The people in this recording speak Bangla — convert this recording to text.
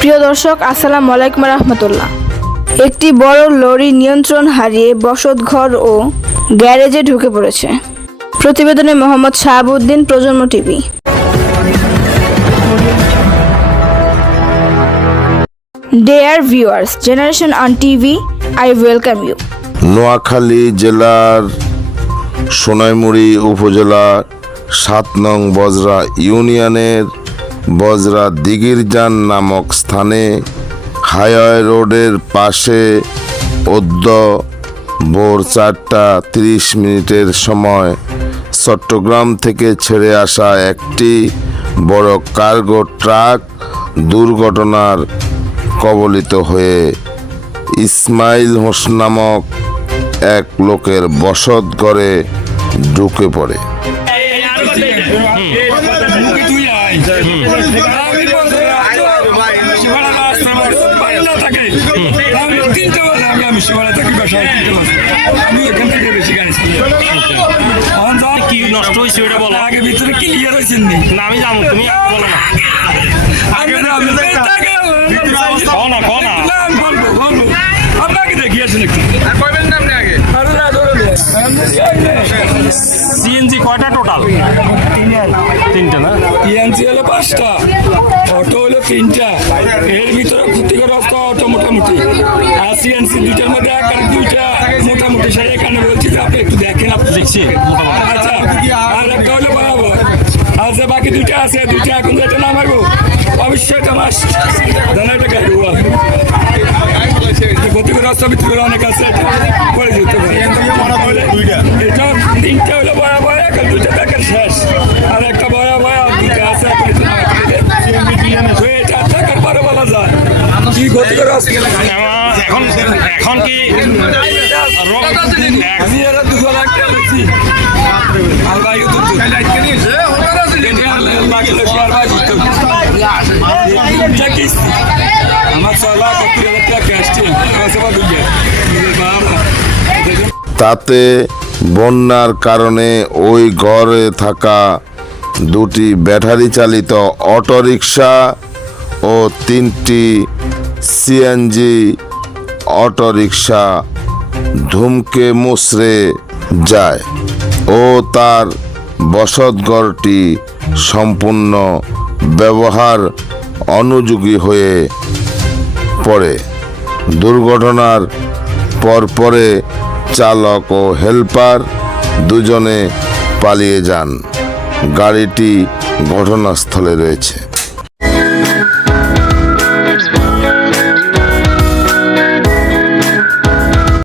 প্রিয় দর্শক, আসসালামু আলাইকুম রহমতুল্লাহ। একটি বড় লরি নিয়ন্ত্রণ হারিয়ে বসতঘর ও গ্যারেজে ঢুকে পড়েছে। প্রতিবেদনে মোহাম্মদ শাহাবুদ্দিন, প্রজন্ম TV. Dear viewers, Generation on TV, I welcome you. Noakhali জেলার সোনাইমুড়ি উপজেলা ৭ নং বজরা ইউনিয়নের বজরা দিগিরজান নামক স্থানে হাইওয়ে রোডের পাশে অদ্য ভোর ৪:৩০ সময় চট্টগ্রাম থেকে ছেড়ে আসা একটি বড় কার্গো ট্রাক দুর্ঘটনার কবলিত হয়ে ইসমাইল হোসেন নামক এক লোকের বসতঘরে ঢুকে পড়ে। কি নষ্ট হয়েছে ওটা বলো। আগে ভিতরে ক্লিয়ার হয়েছে না, আমি যাবো, তুমি বলো না। আপনাকে দেখিয়েছেন একটু সিএনজি কয়টা টোটাল? তিনটা না? সিএনজি হলো 5টা, অটো হলো 3টা। এর ভিতরে ক্ষতিগ্রস্ত অটো মোটামুটি, আর সিএনজি 2টার মধ্যে দুইটা মোটামুটি। সেই এখানে বলছি যে আপনি একটু দেখেন, আপনি দেখছি। আচ্ছা, আর একটা হলো বরাবর আছে, বাকি 2টা আছে। 2টা এখন যেটা নামাবো অবশ্যই এটা মাস জানা, এটা গাড়ি ক্ষতিগ্রস্ত ভিতরে অনেক আছে, করে যেতে পারে। এটা 3টা হলো বয়া বয়া, 2টা প্যাকেট শেষ, আর একটা বয়া বয়া, 2টা আছে। এটা টাকার পরে বলা যায় কি ক্ষতিগ্রস্ত। এখন কি 2 লাখ টাকা বেশি আর ভাই তাতে বন্যার কারণে ওই ঘরে থাকা 2টি ব্যাটারি চালিত অটোরিকশা ও 3টি সিএনজি অটোরিকশা ধুমকে মুচড়ে যায় ও তার বসতঘরটি সম্পূর্ণ ব্যবহার অনুযোগী হয়ে পড়ে। দুর্ঘটনার পরপরে চালক ও হেল্পার দুজনে পালিয়ে যান। গাড়িটি ঘটনাস্থলে রয়েছে।